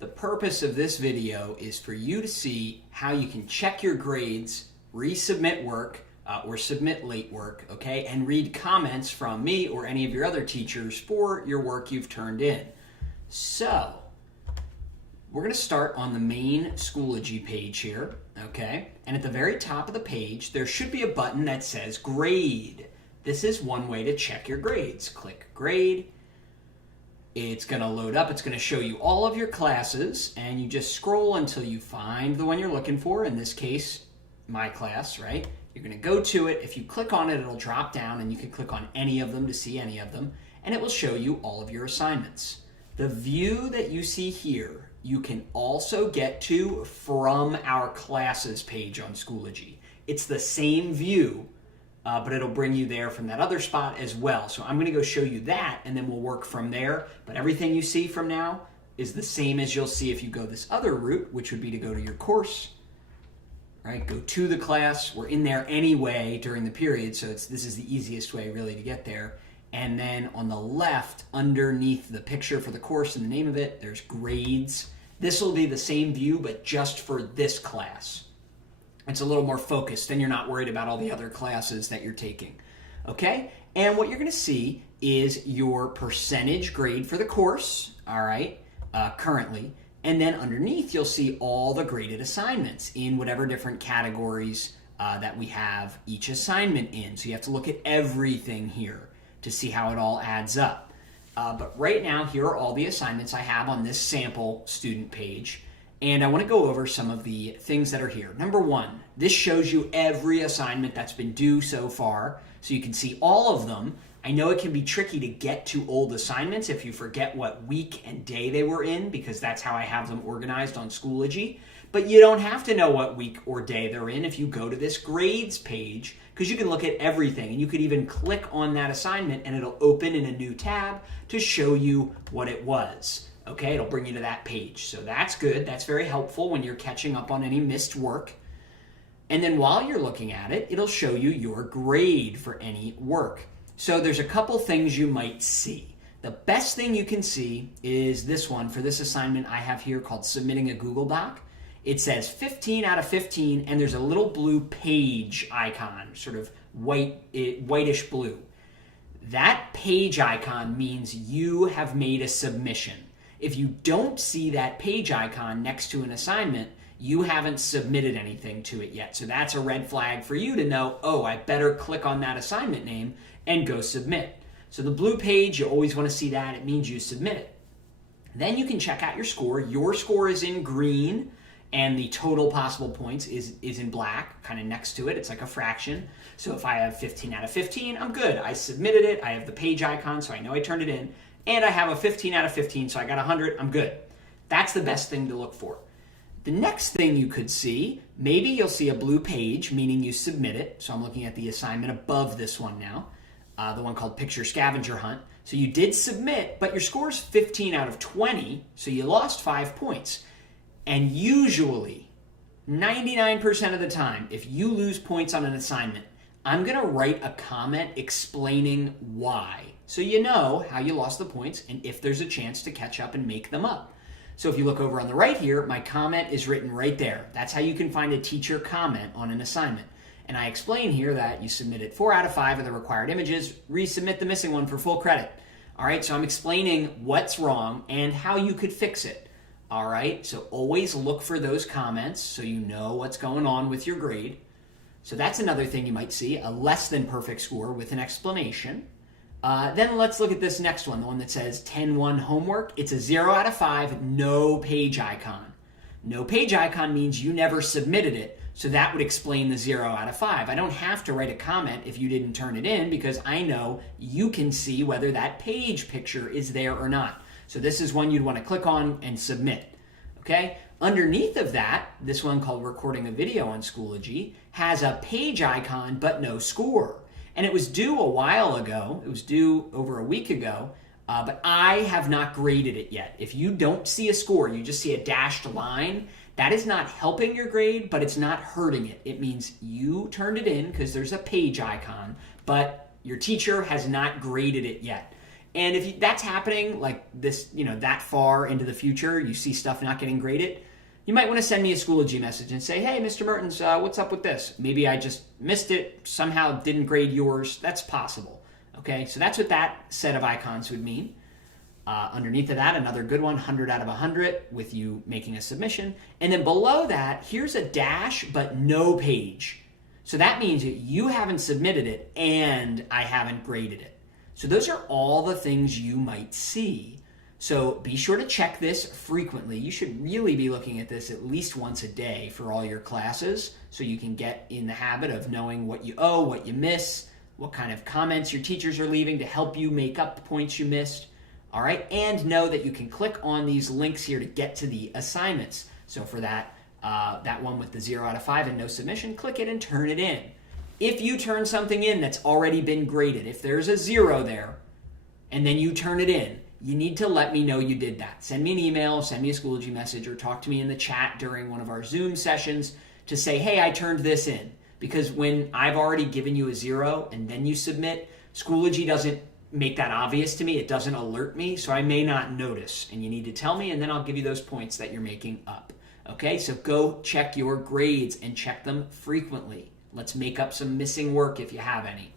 The purpose of this video is for you to see how you can check your grades, resubmit work, or submit late work, okay, and read comments from me or any of your other teachers for your work you've turned in. So, we're going to start on the main Schoology page here, okay, and at the very top of the page, there should be a button that says Grade. This is one way to check your grades. Click Grade. It's going to load up. It's going to show you all of your classes, and you just scroll until you find the one you're looking for. In this case, my class, right? You're going to go to it. If you click on it, it'll drop down, and you can click on any of them to see any of them, and it will show you all of your assignments. The view that you see here, you can also get to from our classes page on Schoology. It's the same view, but it'll bring you there from that other spot as well. So I'm going to go show you that, and then we'll work from there. But everything you see from now is the same as you'll see if you go this other route, which would be to go to your course, right? Go to the class. We're in there anyway during the period, so this is the easiest way really to get there. And then on the left, underneath the picture for the course and the name of it, there's grades. This will be the same view, but just for this class. It's a little more focused, and you're not worried about all the other classes that you're taking. Okay? And what you're going to see is your percentage grade for the course, all right, currently. And then underneath, you'll see all the graded assignments in whatever different categories that we have each assignment in. So you have to look at everything here to see how it all adds up. But right now, here are all the assignments I have on this sample student page. And I want to go over some of the things that are here. Number one, this shows you every assignment that's been due so far, so you can see all of them. I know it can be tricky to get to old assignments if you forget what week and day they were in, because that's how I have them organized on Schoology. But you don't have to know what week or day they're in if you go to this grades page, because you can look at everything, and you could even click on that assignment and it'll open in a new tab to show you what it was. Okay, it'll bring you to that page. So that's good. That's very helpful when you're catching up on any missed work. And then while you're looking at it, it'll show you your grade for any work. So there's a couple things you might see. The best thing you can see is this one for this assignment I have here called Submitting a Google Doc. It says 15 out of 15, and there's a little blue page icon, sort of whitish blue. That page icon means you have made a submission. If you don't see that page icon next to an assignment, you haven't submitted anything to it yet. So that's a red flag for you to know, oh, I better click on that assignment name and go submit. So the blue page, you always want to see that. It means you submit it. Then you can check out your score. Your score is in green, and the total possible points is in black, kind of next to it. It's like a fraction. So if I have 15 out of 15, I'm good. I submitted it. I have the page icon, so I know I turned it in. And I have a 15 out of 15, so I got 100, I'm good. That's the best thing to look for. The next thing you could see, maybe you'll see a blue page, meaning you submit it. So I'm looking at the assignment above this one now, the one called Picture Scavenger Hunt. So you did submit, but your score's 15 out of 20, so you lost 5 points. And usually, 99% of the time, if you lose points on an assignment, I'm going to write a comment explaining why. So you know how you lost the points and if there's a chance to catch up and make them up. So if you look over on the right here, my comment is written right there. That's how you can find a teacher comment on an assignment. And I explain here that you submitted 4 out of 5 of the required images, resubmit the missing one for full credit. All right, so I'm explaining what's wrong and how you could fix it. All right, so always look for those comments so you know what's going on with your grade. So that's another thing you might see, a less than perfect score with an explanation. Then let's look at this next one, the one that says 10-1 homework. It's a 0 out of 5, no page icon. No page icon means you never submitted it, so that would explain the 0 out of 5. I don't have to write a comment if you didn't turn it in because I know you can see whether that page picture is there or not. So this is one you'd want to click on and submit. Okay? Underneath of that, this one called Recording a Video on Schoology has a page icon but no score. And it was due a while ago. It was due over a week ago, but I have not graded it yet. If you don't see a score, you just see a dashed line, that is not helping your grade, but it's not hurting it. It means you turned it in because there's a page icon, but your teacher has not graded it yet. And if that's happening, like this, that far into the future, you see stuff not getting graded, you might want to send me a Schoology message and say, hey, Mr. Mertens, what's up with this? Maybe I just missed it, somehow didn't grade yours. That's possible. Okay, so that's what that set of icons would mean. Underneath of that, another good one, 100 out of 100 with you making a submission. And then below that, here's a dash, but no page. So that means that you haven't submitted it and I haven't graded it. So those are all the things you might see. So be sure to check this frequently. You should really be looking at this at least once a day for all your classes so you can get in the habit of knowing what you owe, what you miss, what kind of comments your teachers are leaving to help you make up the points you missed. All right, and know that you can click on these links here to get to the assignments. So for that one with the 0 out of 5 and no submission, click it and turn it in. If you turn something in that's already been graded, if there's a 0 there, and then you turn it in, you need to let me know you did that. Send me an email, send me a Schoology message, or talk to me in the chat during one of our Zoom sessions to say, hey, I turned this in. Because when I've already given you a 0 and then you submit, Schoology doesn't make that obvious to me. It doesn't alert me, so I may not notice. And you need to tell me, and then I'll give you those points that you're making up. Okay, so go check your grades and check them frequently. Let's make up some missing work if you have any.